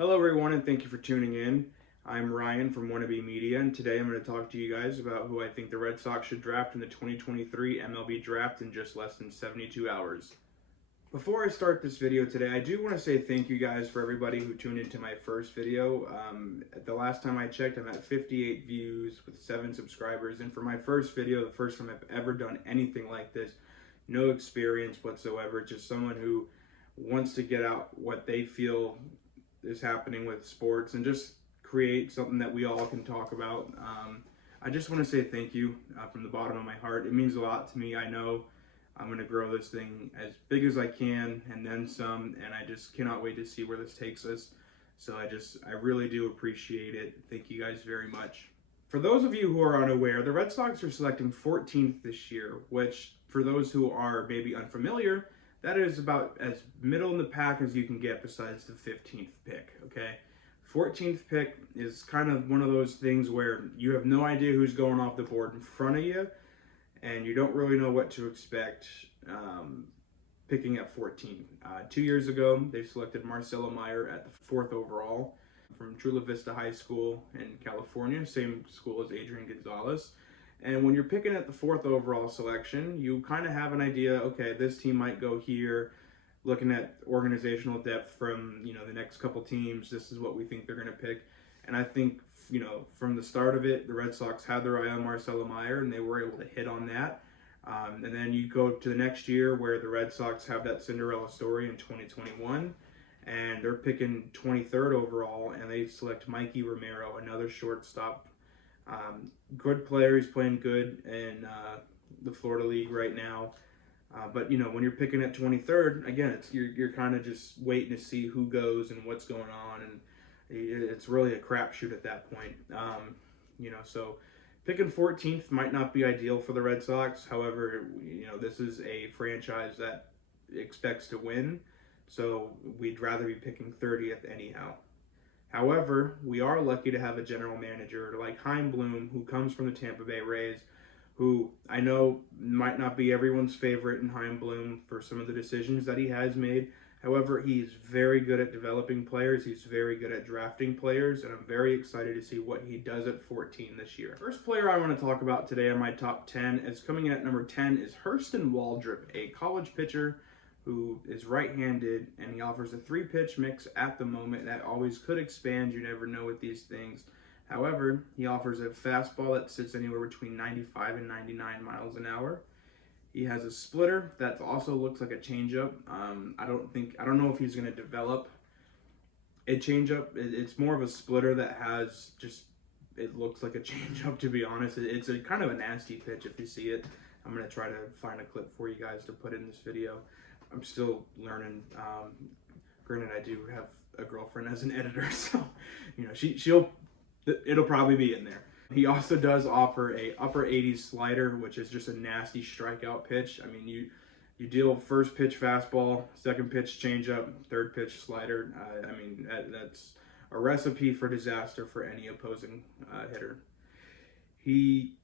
Hello everyone and thank you for tuning in. I'm Ryan from Wannabe Media and today I'm going to talk to you guys about who I think the Red Sox should draft in the 2023 MLB draft in just less than 72 hours. Before I start this video today, I do want to say thank you guys for everybody who tuned into my first video. The last time I checked, I'm at 58 views with 7 subscribers, and for my first video, the first time I've ever done anything like this, no experience whatsoever, just someone who wants to get out what they feel is happening with sports and just create something that we all can talk about. I just want to say thank you from the bottom of my heart. It means a lot to me. I know I'm going to grow this thing as big as I can and then some, and I just cannot wait to see where this takes us. So I really do appreciate it. Thank you guys very much. For those of you who are unaware, the Red Sox are selecting 14th this year, which for those who are maybe unfamiliar, that is about as middle in the pack as you can get besides the 15th pick, okay? 14th pick is kind of one of those things where you have no idea who's going off the board in front of you, and you don't really know what to expect picking at 14. 2 years ago, they selected Marcelo Meyer at the 4th overall from Chula Vista High School in California, same school as Adrian Gonzalez. And when you're picking at the 4th overall selection, you kind of have an idea, okay, this team might go here. Looking at organizational depth from, the next couple teams, this is what we think they're going to pick. And I think, from the start of it, the Red Sox had their eye on Marcelo Meyer, and they were able to hit on that. And then you go to the next year where the Red Sox have that Cinderella story in 2021, and they're picking 23rd overall, and they select Mikey Romero, another shortstop. Good player. He's playing good in the Florida League right now. But when you're picking at 23rd, again, you're kind of just waiting to see who goes and what's going on, and it's really a crapshoot at that point. So picking 14th might not be ideal for the Red Sox. However, this is a franchise that expects to win, so we'd rather be picking 30th anyhow. However, we are lucky to have a general manager like Chaim Bloom, who comes from the Tampa Bay Rays, who I know might not be everyone's favorite in Chaim Bloom for some of the decisions that he has made. However, he's very good at developing players. He's very good at drafting players, and I'm very excited to see what he does at 14 this year. First player I want to talk about today on my top 10 is coming in at number 10 is Hurston Waldrop, a college pitcher who is right-handed, and he offers a 3-pitch mix at the moment that always could expand. You never know with these things. However, he offers a fastball that sits anywhere between 95 and 99 miles an hour. He has a splitter that also looks like a changeup. I don't know if he's going to develop a changeup. It's more of a splitter that has it looks like a changeup, to be honest. It's a kind of a nasty pitch if you see it. I'm going to try to find a clip for you guys to put in this video. I'm still learning. Granted, I do have a girlfriend as an editor, so it'll probably be in there. He also does offer a upper 80s slider, which is just a nasty strikeout pitch. I mean, you deal first pitch fastball, second pitch changeup, third pitch slider. That's a recipe for disaster for any opposing hitter. He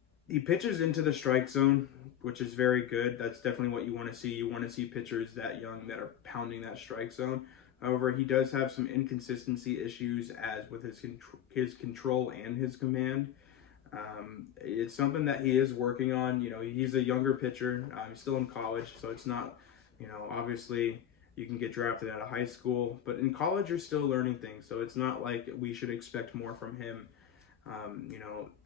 pitches into the strike zone, which is very good. That's definitely what you want to see. You want to see pitchers that young that are pounding that strike zone. However, he does have some inconsistency issues as with his control and his command. It's something that he is working on. He's a younger pitcher. He's still in college, so it's not, obviously you can get drafted out of high school, but in college you're still learning things. So it's not like we should expect more from him.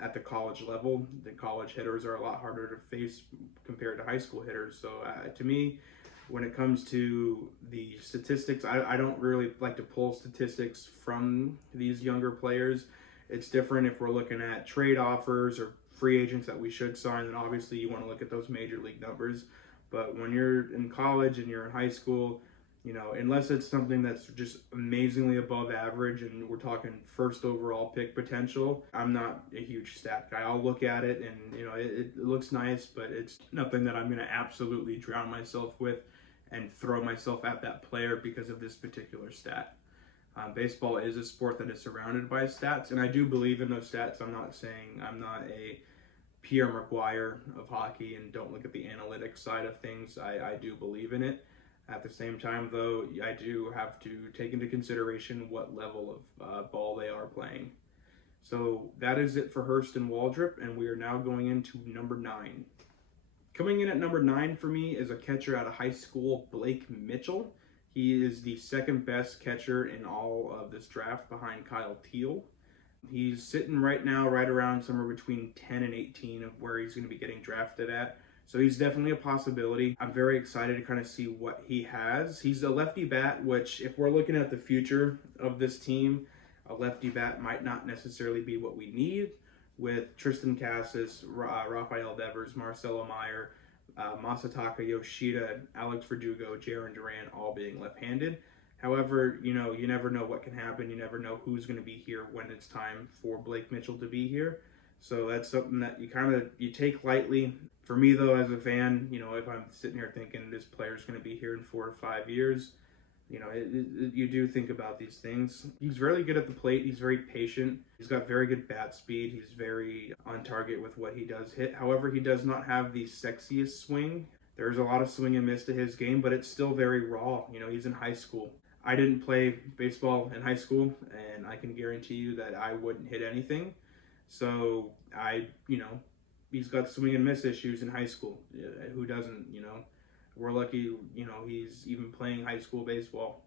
At the college level, the college hitters are a lot harder to face compared to high school hitters. So to me, when it comes to the statistics, I don't really like to pull statistics from these younger players. It's different if we're looking at trade offers or free agents that we should sign, then obviously you want to look at those major league numbers. But when you're in college and you're in high school, unless it's something that's just amazingly above average and we're talking first overall pick potential, I'm not a huge stat guy. I'll look at it and, it looks nice, but it's nothing that I'm going to absolutely drown myself with and throw myself at that player because of this particular stat. Baseball is a sport that is surrounded by stats, and I do believe in those stats. I'm not saying I'm not a Pierre McGuire of hockey and don't look at the analytics side of things. I do believe in it. At the same time, though, I do have to take into consideration what level of ball they are playing. So that is it for Hurst and Waldrop, and we are now going into number 9. Coming in at number 9 for me is a catcher out of high school, Blake Mitchell. He is the second best catcher in all of this draft behind Kyle Teal. He's sitting right now right around somewhere between 10 and 18 of where he's going to be getting drafted at. So he's definitely a possibility. I'm very excited to kind of see what he has. He's a lefty bat, which if we're looking at the future of this team, a lefty bat might not necessarily be what we need with Tristan Cassis, Rafael Devers, Marcelo Meyer, Masataka Yoshida, Alex Verdugo, Jarren Duran all being left-handed. However, you never know what can happen. You never know who's going to be here when it's time for Blake Mitchell to be here. So that's something that you take lightly. For me, though, as a fan, if I'm sitting here thinking this player's going to be here in 4 or 5 years, you do think about these things. He's really good at the plate. He's very patient. He's got very good bat speed. He's very on target with what he does hit. However, he does not have the sexiest swing. There's a lot of swing and miss to his game, but it's still very raw. He's in high school. I didn't play baseball in high school, and I can guarantee you that I wouldn't hit anything. So he's got swing and miss issues in high school. Who doesn't, We're lucky, he's even playing high school baseball.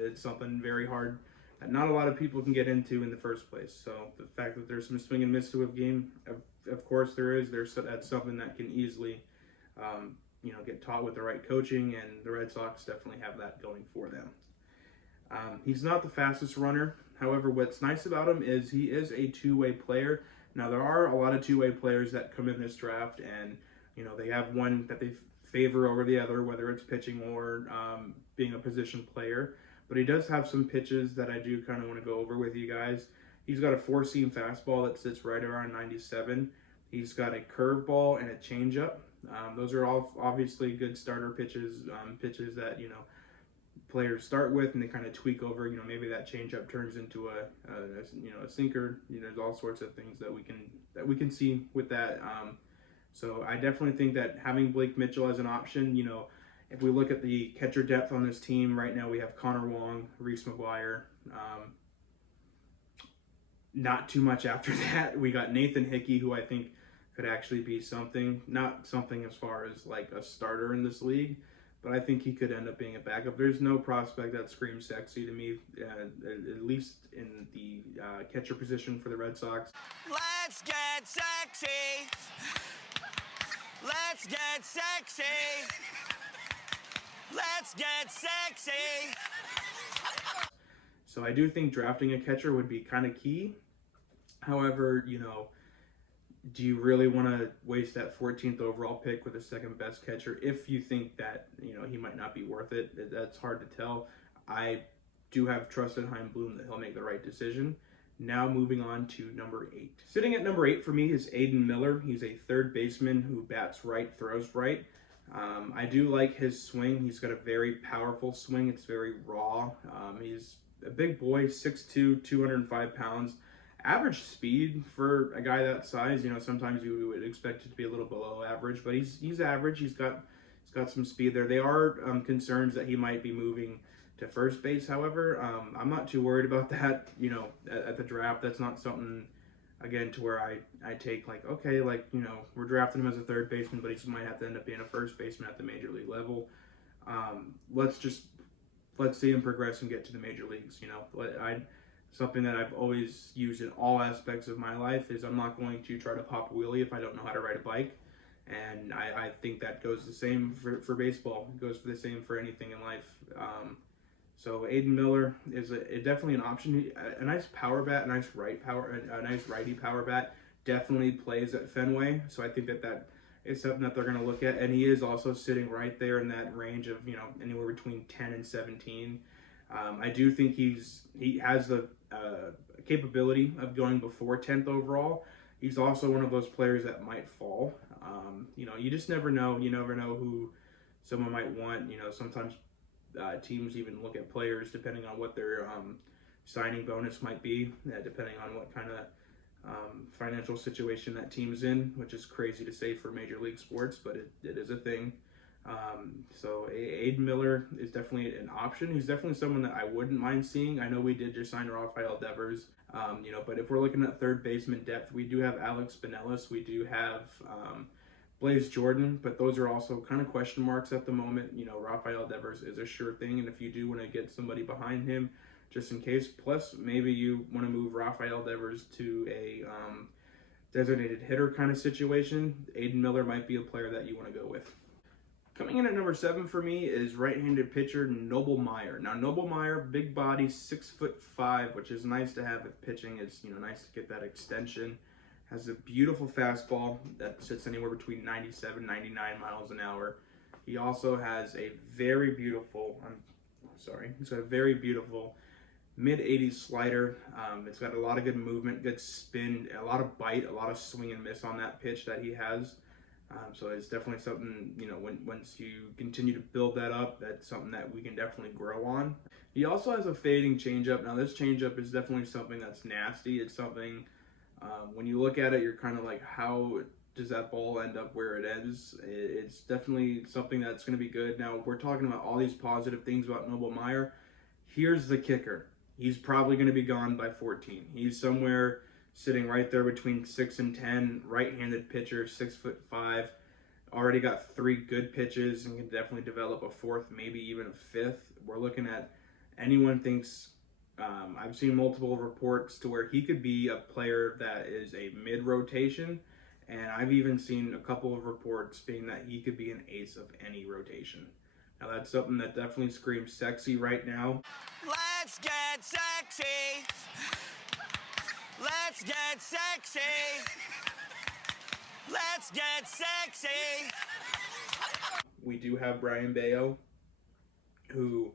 It's something very hard that not a lot of people can get into in the first place. So the fact that there's some swing and miss to a game, of course there is. That's something that can easily, get taught with the right coaching, and the Red Sox definitely have that going for them. He's not the fastest runner. However, what's nice about him is he is a two-way player. Now, there are a lot of two-way players that come in this draft, and, they have one that they favor over the other, whether it's pitching or being a position player. But he does have some pitches that I do kind of want to go over with you guys. He's got a four-seam fastball that sits right around 97. He's got a curveball and a changeup. Those are all obviously good starter pitches, pitches that, players start with and they kind of tweak over. Maybe that changeup turns into a sinker. There's all sorts of things that we can see with that. So I definitely think that having Blake Mitchell as an option, if we look at the catcher depth on this team right now, we have Connor Wong, Reese McGuire. Not too much after that. We got Nathan Hickey, who I think could actually be something. Not something as far as like a starter in this league, but I think he could end up being a backup. There's no prospect that screams sexy to me, at least in the catcher position for the Red Sox. Let's get sexy. Let's get sexy. Let's get sexy. So I do think drafting a catcher would be kind of key. However, do you really want to waste that 14th overall pick with a second best catcher if you think that, he might not be worth it? That's hard to tell. I do have trust in Chaim Bloom that he'll make the right decision. Now moving on to number 8. Sitting at number 8 for me is Aiden Miller. He's a third baseman who bats right, throws right. I do like his swing. He's got a very powerful swing. It's very raw. He's a big boy, 6'2", 205 pounds. Average speed for a guy that size. Sometimes you would expect it to be a little below average, but he's average. He's got some speed there. They are concerns that he might be moving to first base. However, I'm not too worried about that. At the draft, that's not something, again, to where I take we're drafting him as a third baseman, but he might have to end up being a first baseman at the major league level. Let's see him progress and get to the major leagues. Something that I've always used in all aspects of my life is I'm not going to try to pop a wheelie if I don't know how to ride a bike. And I think that goes the same for baseball. It goes for the same for anything in life. So Aiden Miller is definitely an option. A nice power bat, a nice righty power bat definitely plays at Fenway. So I think that is something that they're going to look at. And he is also sitting right there in that range of, anywhere between 10 and 17. I do think he has the capability of going before 10th overall. He's also one of those players that might fall. You just never know. You never know who someone might want. Sometimes teams even look at players depending on what their signing bonus might be, depending on what kind of financial situation that team's in, which is crazy to say for Major League Sports, but it is a thing. So Aiden Miller is definitely an option. He's definitely someone that I wouldn't mind seeing. I know we did just sign Rafael Devers, but if we're looking at third baseman depth, we do have Alex Spinellis. We do have Blaze Jordan, but those are also kind of question marks at the moment. Rafael Devers is a sure thing, and if you do want to get somebody behind him, just in case, plus maybe you want to move Rafael Devers to a designated hitter kind of situation, Aiden Miller might be a player that you want to go with. Coming in at number 7 for me is right-handed pitcher Noble Meyer. Now, Noble Meyer, big body, 6'5", which is nice to have at pitching. It's nice to get that extension. Has a beautiful fastball that sits anywhere between 97, 99 miles an hour. He also has a very beautiful, he's got a very beautiful mid-80s slider. It's got a lot of good movement, good spin, a lot of bite, a lot of swing and miss on that pitch that he has. So it's definitely something, once you continue to build that up, that's something that we can definitely grow on. He also has a fading changeup. Now, this changeup is definitely something that's nasty. It's something, when you look at it, you're kind of like, how does that ball end up where it is? It's definitely something that's going to be good. Now, we're talking about all these positive things about Noble Meyer. Here's the kicker. He's probably going to be gone by 14. He's somewhere sitting right there between 6 and 10, right-handed pitcher, 6'5", already got 3 good pitches and can definitely develop a 4th, maybe even a 5th. We're looking at, anyone thinks, I've seen multiple reports to where he could be a player that is a mid-rotation, and I've even seen a couple of reports being that he could be an ace of any rotation. Now, that's something that definitely screams sexy right now. Let's get sexy. Let's get sexy. Let's get sexy. We do have Brian Bayo, who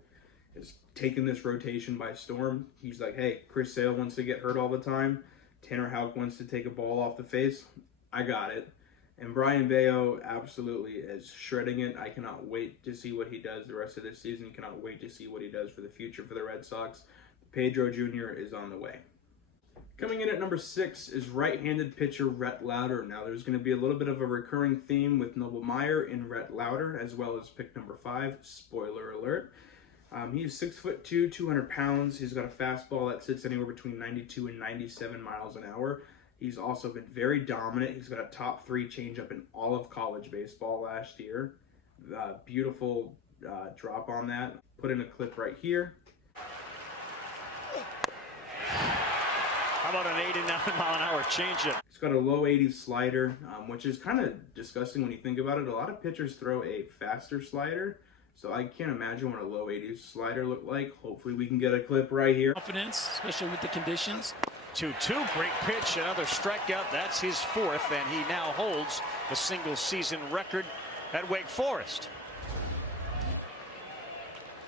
has taken this rotation by storm. He's like, hey, Chris Sale wants to get hurt all the time. Tanner Houck wants to take a ball off the face. I got it. And Brian Bayo absolutely is shredding it. I cannot wait to see what he does the rest of this season. Cannot wait to see what he does for the future for the Red Sox. Pedro Jr. is on the way. Coming in at number 6 is right-handed pitcher Rhett Lauder. Now, there's going to be a little bit of a recurring theme with Noble Meyer and Rhett Lauder, as well as pick number 5. Spoiler alert. He's 6'2", 200 pounds. He's got a fastball that sits anywhere between 92 and 97 miles an hour. He's also been very dominant. He's got a top 3 changeup in all of college baseball last year. Beautiful drop on that. Put in a clip right here. How about an 89-mile-an-hour changeup? He's got a low 80s slider, which is kind of disgusting when you think about it. A lot of pitchers throw a faster slider, so I can't imagine what a low 80s slider looked like. Hopefully we can get a clip right here. Confidence, especially with the conditions. 2-2, great pitch, another strikeout. That's his 4th, and he now holds the single-season record at Wake Forest.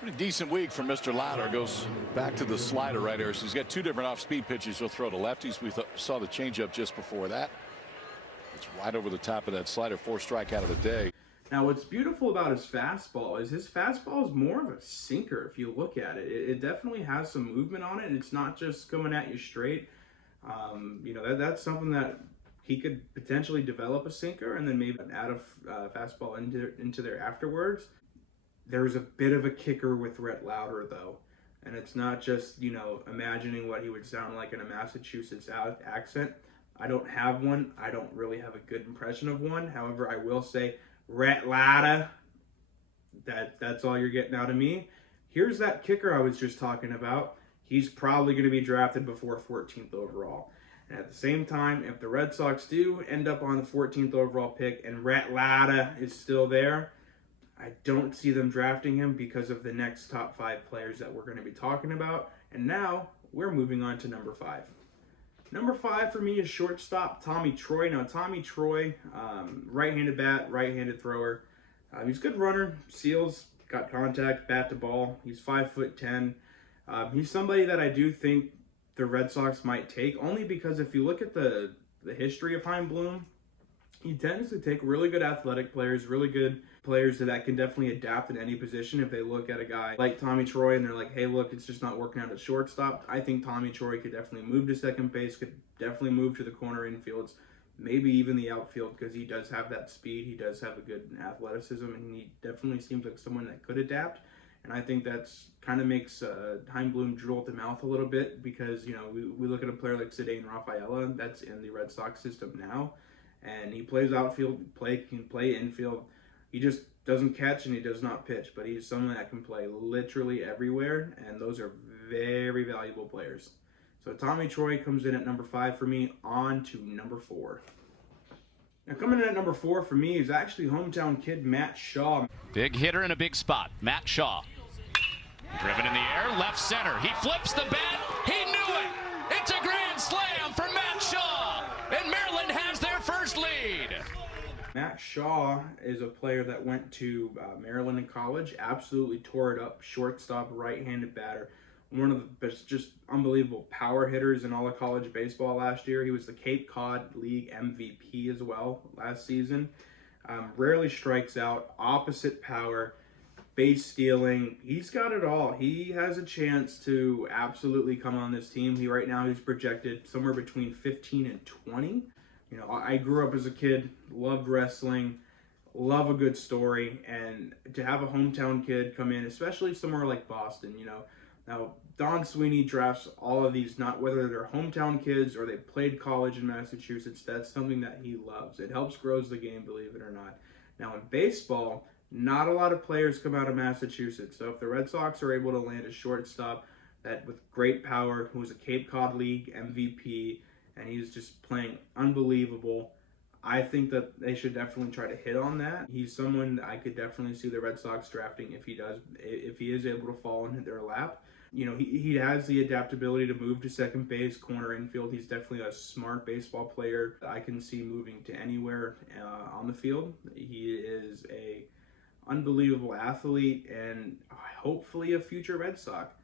Pretty decent week for Mr. Lauder. Goes back to the slider right here. So he's got 2 different off-speed pitches he'll throw to lefties. We saw the changeup just before that. It's right over the top of that slider. 4 strikeout of the day. Now, what's beautiful about his fastball is his fastball is more of a sinker if you look at it. It definitely has some movement on it, and it's not just coming at you straight. That's something that he could potentially develop a sinker and then maybe add a fastball into there afterwards. There's a bit of a kicker with Rhett Lauder, though, and it's not just, imagining what he would sound like in a Massachusetts accent. I don't have one. I don't really have a good impression of one. However, I will say, Rhett Lauder, that's all you're getting out of me. Here's that kicker I was just talking about. He's probably going to be drafted before 14th overall. And at the same time, if the Red Sox do end up on the 14th overall pick and Rhett Lauder is still there, I don't see them drafting him because of the next top 5 players that we're going to be talking about. And now we're moving on to number 5. Number 5 for me is shortstop Tommy Troy. Now, Tommy Troy, right-handed bat, right-handed thrower. He's a good runner, seals, got contact, bat to ball. He's 5'10". He's somebody that I do think the Red Sox might take, only because if you look at the history of Chaim Bloom, he tends to take really good athletic players, really good players that can definitely adapt in any position. If they look at a guy like Tommy Troy and they're like, hey, look, it's just not working out at shortstop, I think Tommy Troy could definitely move to second base, could definitely move to the corner infields, maybe even the outfield, because he does have that speed, he does have a good athleticism, and he definitely seems like someone that could adapt. And I think that's kind of makes Chaim Bloom drool at the mouth a little bit, because, you know, we look at a player like Ceddanne Rafaela that's in the Red Sox system now, and he plays outfield, can play infield. He just doesn't catch and he does not pitch, but he's someone that can play literally everywhere, and those are very valuable players. So Tommy Troy comes in at number 5 for me. On to number 4. Now coming in at number 4 for me is actually hometown kid Matt Shaw. Big hitter in a big spot, Matt Shaw. Driven in the air, left center. He flips the bat. He knew it. It's a grand slam for Matt Shaw. And Maryland has their first lead. Matt Shaw is a player that went to Maryland in college, absolutely tore it up, shortstop, right-handed batter. One of the best, just unbelievable power hitters in all of college baseball last year. He was the Cape Cod League MVP as well last season. Rarely strikes out, opposite power, base stealing. He's got it all. He has a chance to absolutely come on this team. Right now he's projected somewhere between 15 and 20. You know, I grew up as a kid, loved wrestling, love a good story, and to have a hometown kid come in, especially somewhere like Boston, you know. Now, Don Sweeney drafts all of these, not whether they're hometown kids or they played college in Massachusetts. That's something that he loves. It helps grows the game, believe it or not. Now, in baseball, not a lot of players come out of Massachusetts. So if the Red Sox are able to land a shortstop that with great power, who was a Cape Cod League MVP, and he's just playing unbelievable, I think that they should definitely try to hit on that. He's someone I could definitely see the Red Sox drafting if he is able to fall into their lap. You know, he has the adaptability to move to second base, corner, infield. He's definitely a smart baseball player that I can see moving to anywhere on the field. He is a unbelievable athlete and hopefully a future Red Sox.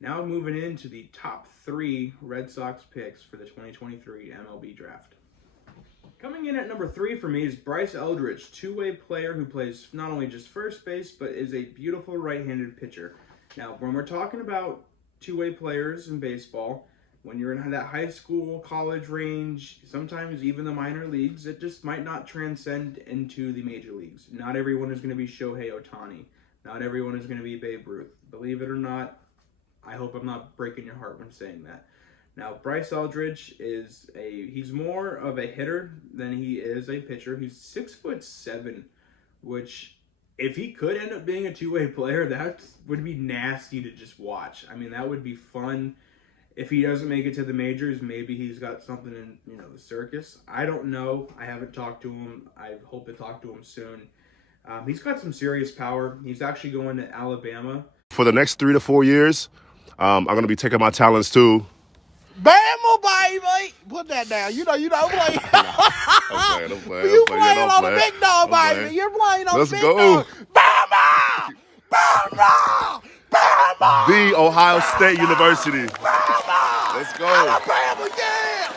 Now moving into the top 3 Red Sox picks for the 2023 MLB draft. Coming in at number 3 for me is Bryce Eldridge, two-way player who plays not only just first base, but is a beautiful right-handed pitcher. Now, when we're talking about two-way players in baseball, when you're in that high school, college range, sometimes even the minor leagues, it just might not transcend into the major leagues. Not everyone is going to be Shohei Ohtani. Not everyone is going to be Babe Ruth. Believe it or not, I hope I'm not breaking your heart when saying that. Now, Bryce Eldridge he's more of a hitter than he is a pitcher. He's 6'7", which if he could end up being a two-way player, that would be nasty to just watch. I mean, that would be fun. If he doesn't make it to the majors, maybe he's got something in, you know, the circus. I don't know. I haven't talked to him. I hope to talk to him soon. He's got some serious power. He's actually going to Alabama. For the next 3 to 4 years, I'm going to be taking my talents to Bama, baby! Put that down. You know, play. I'm playing. You playing on the big dog, baby. You're playing on the big dog. Bama! Bama! Bama! The Ohio State University. Bama! Let's go. Alabama, yeah!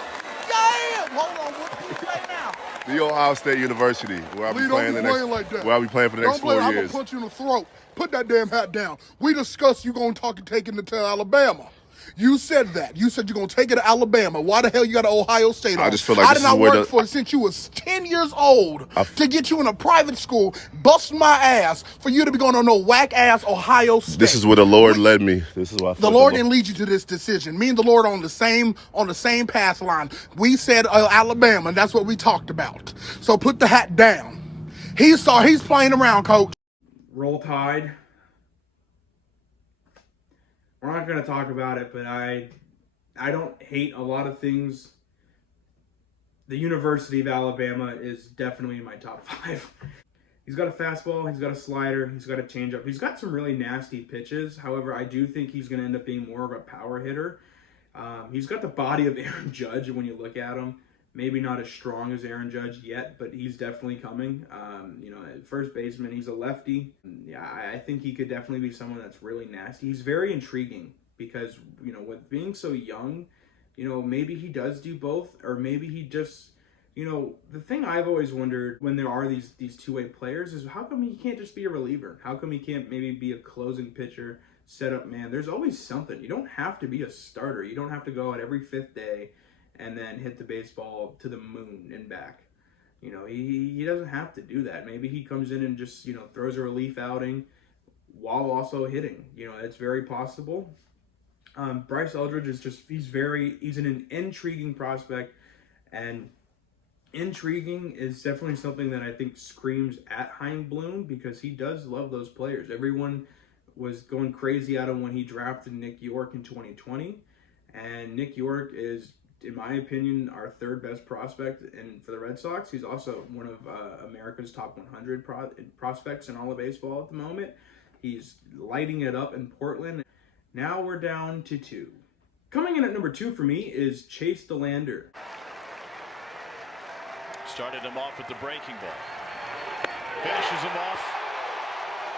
Yeah! Hold on, what do you say now? The Ohio State University, where I'll be playing where I'll be playing for the next 4 years. I'm gonna punch you in the throat. Put that damn hat down. We discussed you gonna taking it to Alabama. You said that. You said you're going to take it to Alabama. Why the hell you got an Ohio State on? I just feel like I did not work for since you was 10 years old to get you in a private school, busting my ass for you to be going on no whack-ass Ohio State. This is where the Lord led me. This is why the Lord didn't lead you to this decision. Me and the Lord on the same path line. We said Alabama, and that's what we talked about. So put the hat down. He's playing around, coach. Roll Tide. We're not going to talk about it, but I don't hate a lot of things. The University of Alabama is definitely in my top 5. He's got a fastball, he's got a slider, he's got a changeup. He's got some really nasty pitches. However, I do think he's going to end up being more of a power hitter. He's got the body of Aaron Judge when you look at him. Maybe not as strong as Aaron Judge yet, but he's definitely coming. At first baseman, he's a lefty. Yeah, I think he could definitely be someone that's really nasty. He's very intriguing because, with being so young, maybe he does do both, or maybe he just, the thing I've always wondered when there are these two-way players is how come he can't just be a reliever? How come he can't maybe be a closing pitcher, setup man? There's always something. You don't have to be a starter. You don't have to go out every 5th day and then hit the baseball to the moon and back. You know, he doesn't have to do that. Maybe he comes in and just, you know, throws a relief outing while also hitting. You know, it's very possible. Bryce Eldridge is just, he's an intriguing prospect, and intriguing is definitely something that I think screams at Chaim Bloom, because he does love those players. Everyone was going crazy at him when he drafted Nick York in 2020, and Nick York is, in my opinion, our third best prospect for the Red Sox. He's also one of America's top 100 prospects in all of baseball at the moment. He's lighting it up in Portland. Now we're down to 2. Coming in at number 2 for me is Chase DeLander. Started him off with the breaking ball. Finishes him off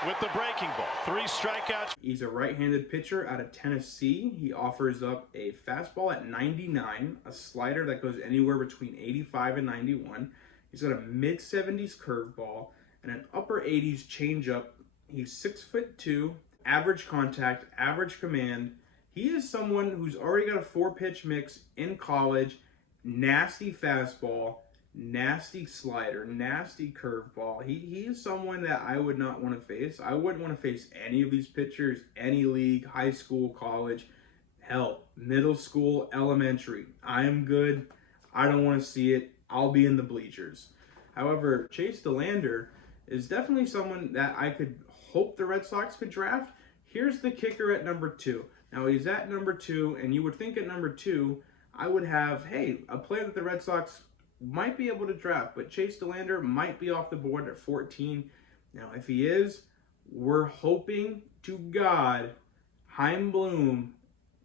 with the breaking ball. 3 strikeouts. He's a right-handed pitcher out of Tennessee. He offers up a fastball at 99, a slider that goes anywhere between 85 and 91. He's got a mid-70s curveball and an upper 80s changeup. He's 6'2", average contact, average command. He is someone who's already got a 4-pitch mix in college, nasty fastball, nasty slider, nasty curveball. He is someone that I would not want to face. I wouldn't want to face any of these pitchers, any league, high school, college, hell, middle school, elementary. I am good. I don't want to see it. I'll be in the bleachers. However, Chase DeLander is definitely someone that I could hope the Red Sox could draft. Here's the kicker at number 2. Now, he's at number 2, and you would think at number 2, I would have, hey, a player that the Red Sox might be able to draft, but Chase DeLander might be off the board at 14. Now, if he is, we're hoping to God Chaim Bloom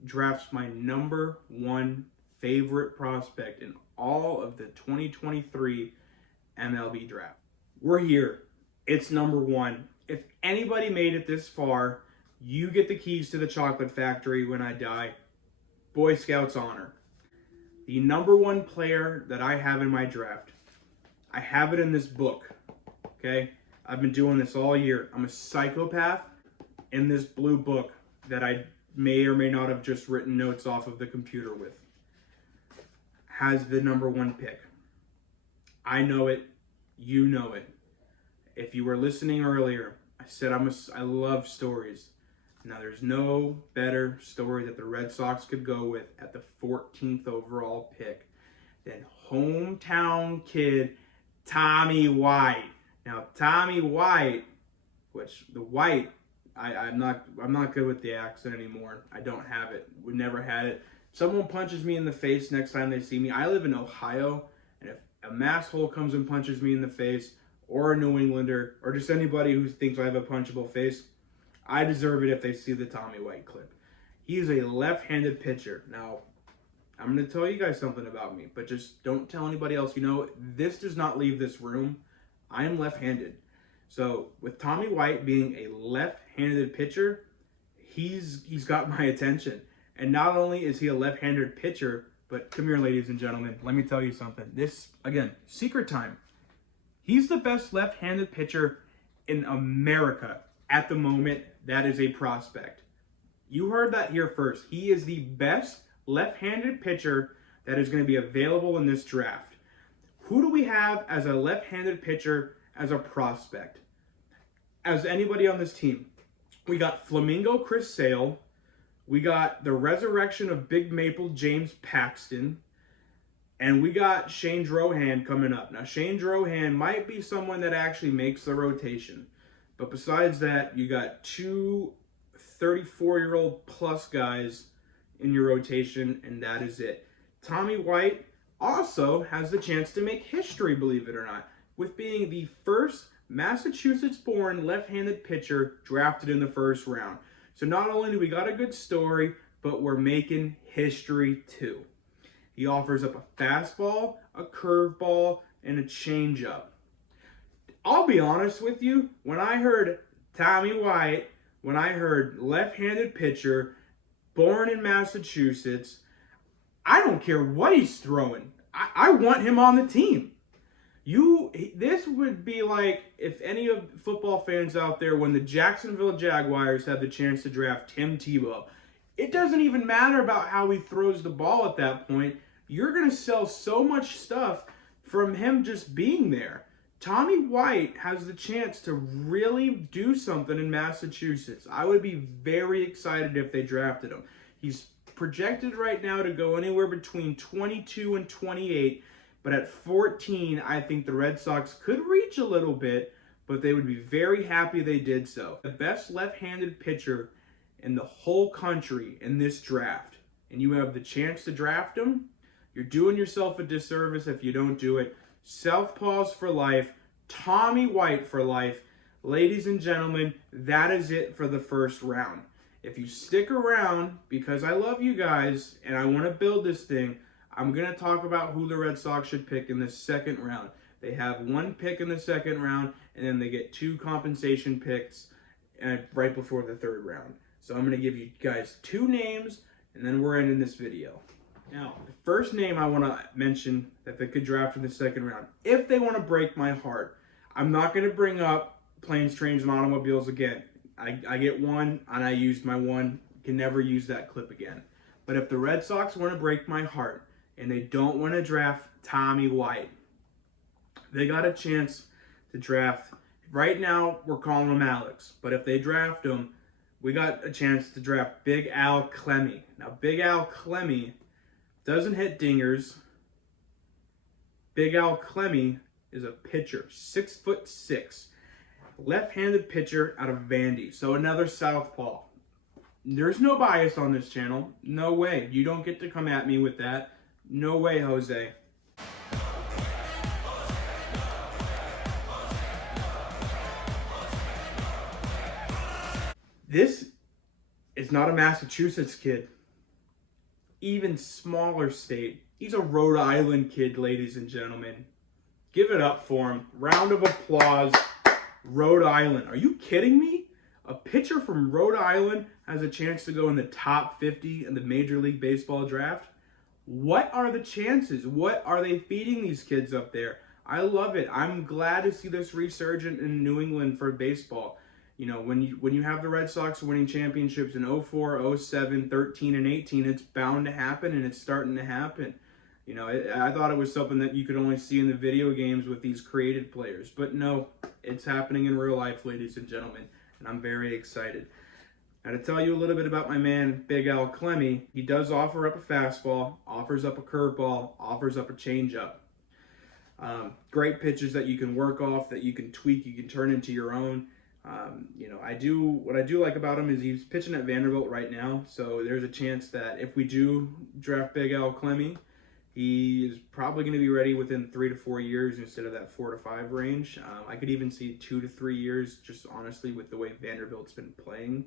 drafts my number 1 favorite prospect in all of the 2023 MLB draft. We're here. It's number 1. If anybody made it this far, you get the keys to the chocolate factory when I die. Boy Scouts honor. The number 1 player that I have in my draft, I have it in this book, okay? I've been doing this all year. I'm a psychopath in this blue book that I may or may not have just written notes off of the computer with. Has the number 1 pick. I know it. You know it. If you were listening earlier, I said I love stories. Now, there's no better story that the Red Sox could go with at the 14th overall pick than hometown kid Tommy White. Now, Tommy White, which the White, I'm not good with the accent anymore. I don't have it. We never had it. Someone punches me in the face next time they see me. I live in Ohio, and if a masshole comes and punches me in the face, or a New Englander, or just anybody who thinks I have a punchable face, I deserve it if they see the Tommy White clip. He is a left-handed pitcher. Now, I'm going to tell you guys something about me, but just don't tell anybody else. You know, this does not leave this room. I am left-handed. So, with Tommy White being a left-handed pitcher, he's got my attention. And not only is he a left-handed pitcher, but come here, ladies and gentlemen, let me tell you something. This, again, secret time. He's the best left-handed pitcher in America at the moment. That is a prospect. You heard that here first. He is the best left-handed pitcher that is going to be available in this draft. Who do we have as a left-handed pitcher as a prospect? As anybody on this team? We got Flamingo Chris Sale. We got the resurrection of Big Maple James Paxton. And we got Shane Drohan coming up. Now, Shane Drohan might be someone that actually makes the rotation. But besides that, you got 2 34-year-old plus guys in your rotation, and that is it. Tommy White also has the chance to make history, believe it or not, with being the first Massachusetts-born left-handed pitcher drafted in the first round. So not only do we got a good story, but we're making history too. He offers up a fastball, a curveball, and a changeup. I'll be honest with you, when I heard Tommy White, when I heard left-handed pitcher, born in Massachusetts, I don't care what he's throwing. I want him on the team. This would be like if any of football fans out there, when the Jacksonville Jaguars had the chance to draft Tim Tebow. It doesn't even matter about how he throws the ball at that point. you're going to sell so much stuff from him just being there. Tommy White has the chance to really do something in Massachusetts. I would be very excited if they drafted him. He's projected right now to go anywhere between 22 and 28, but at 14, I think the Red Sox could reach a little bit, but they would be very happy they did so. The best left-handed pitcher in the whole country in this draft, and you have the chance to draft him, you're doing yourself a disservice if you don't do it. Southpaws for life, Tommy White for life. Ladies and gentlemen, that is it for the first round. If you stick around, because I love you guys and I want to build this thing, I'm going to talk about who the Red Sox should pick in the second round. They have one pick in the second round, and then they get 2 compensation picks right before the third round. So I'm going to give you guys 2 names, and then we're ending this video. Now, the first name I want to mention that they could draft in the second round, if they want to break my heart, I'm not going to bring up planes, trains, and automobiles again. I get one, and I used my one. Can never use that clip again. But if the Red Sox want to break my heart, and they don't want to draft Tommy White, they got a chance to draft. Right now, we're calling him Alex. But if they draft him, we got a chance to draft Big Al Clemmie. Now, Big Al Clemmie doesn't hit dingers. Big Al Clemmie is a pitcher, 6'6", left-handed pitcher out of Vandy. So another southpaw. There's no bias on this channel. No way. You don't get to come at me with that. No way, Jose. This is not a Massachusetts kid. Even smaller state. He's a Rhode Island kid, ladies and gentlemen. Give it up for him. Round of applause. Rhode Island. Are you kidding me? A pitcher from Rhode Island has a chance to go in the top 50 in the Major League Baseball draft? What are the chances? What are they feeding these kids up there? I love it. I'm glad to see this resurgent in New England for baseball. You know, when you have the Red Sox winning championships in 04, 07, 13, and 18, it's bound to happen, and it's starting to happen. You know, I thought it was something that you could only see in the video games with these created players. But no, it's happening in real life, ladies and gentlemen, and I'm very excited. Now, to tell you a little bit about my man, Big Al Clemmie, he does offer up a fastball, offers up a curveball, offers up a changeup. Great pitches that you can work off, that you can tweak, you can turn into your own. You know, what I do like about him is he's pitching at Vanderbilt right now, so there's a chance that if we do draft Big Al Clemmie, he is probably going to be ready within 3 to 4 years instead of that 4 to 5 range. I could even see 2 to 3 years, just honestly with the way Vanderbilt's been playing.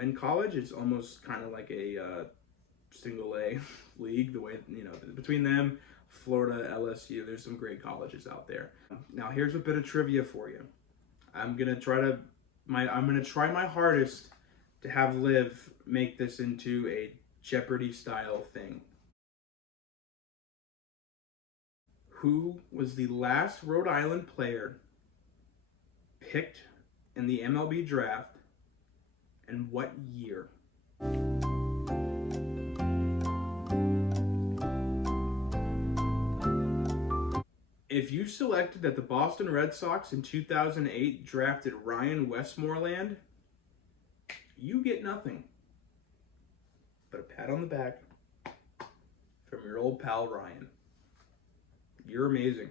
In college, it's almost kind of like a single A league, the way, you know, between them, Florida, LSU, there's some great colleges out there. Now, here's a bit of trivia for you. I'm gonna try my hardest to have Liv make this into a Jeopardy style thing. Who was the last Rhode Island player picked in the MLB draft, and what year? If you selected that the Boston Red Sox in 2008 drafted Ryan Westmoreland, you get nothing but a pat on the back from your old pal Ryan. You're amazing.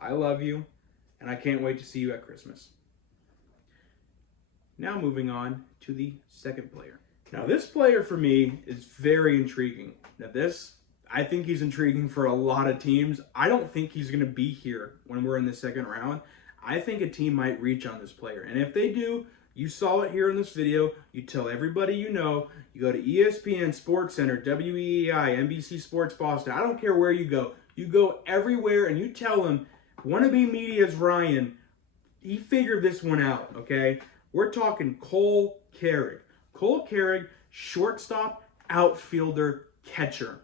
I love you, and I can't wait to see you at Christmas. Now moving on to the second player. Now this player for me is very intriguing. Now I think he's intriguing for a lot of teams. I don't think he's going to be here when we're in the second round. I think a team might reach on this player. And if they do, you saw it here in this video. You tell everybody you know. You go to ESPN, SportsCenter, WEEI, NBC Sports Boston. I don't care where you go. You go everywhere and you tell them, Wannabe Media's Ryan, he figured this one out, okay? We're talking Cole Carrig. Cole Carrig, shortstop, outfielder, catcher.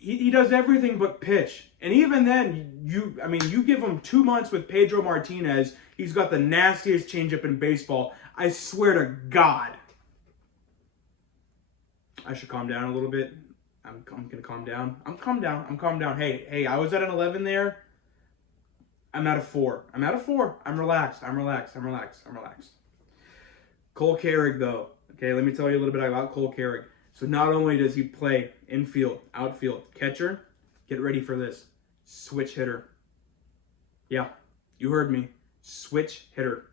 He does everything but pitch. And even then, you give him 2 months with Pedro Martinez, he's got the nastiest changeup in baseball. I swear to God. I should calm down a little bit. I'm gonna calm down. I'm calm down. Hey, I was at an 11 there. I'm at a 4. I'm relaxed. Cole Carrig, though. Okay, let me tell you a little bit about Cole Carrig. So not only does he play infield, outfield, catcher, get ready for this. Switch hitter. Yeah, you heard me. Switch hitter.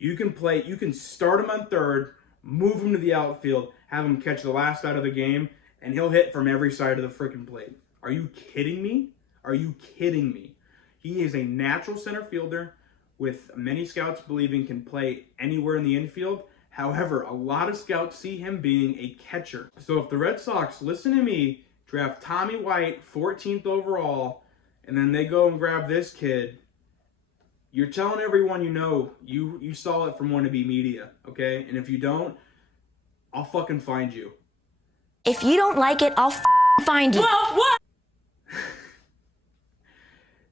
You can start him on third, move him to the outfield, have him catch the last out of the game, and he'll hit from every side of the freaking plate. Are you kidding me? He is a natural center fielder with many scouts believing can play anywhere in the infield. However, a lot of scouts see him being a catcher. So if the Red Sox, listen to me, draft Tommy White 14th overall, and then they go and grab this kid, you're telling everyone you saw it from Wannabe Media, okay? And if you don't, I'll fucking find you. If you don't like it, I'll find you. Well, what?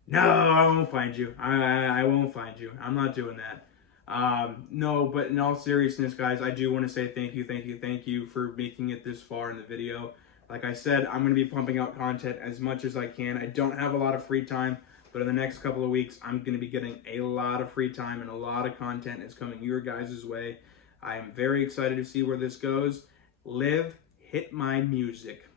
No, I won't find you. I won't find you. I'm not doing that. No, but in all seriousness, guys, I do want to say thank you for making it this far in the video. Like I said, I'm going to be pumping out content as much as I can. I don't have a lot of free time, but in the next couple of weeks, I'm going to be getting a lot of free time and a lot of content is coming your guys' way. I am very excited to see where this goes. Liv, hit my music.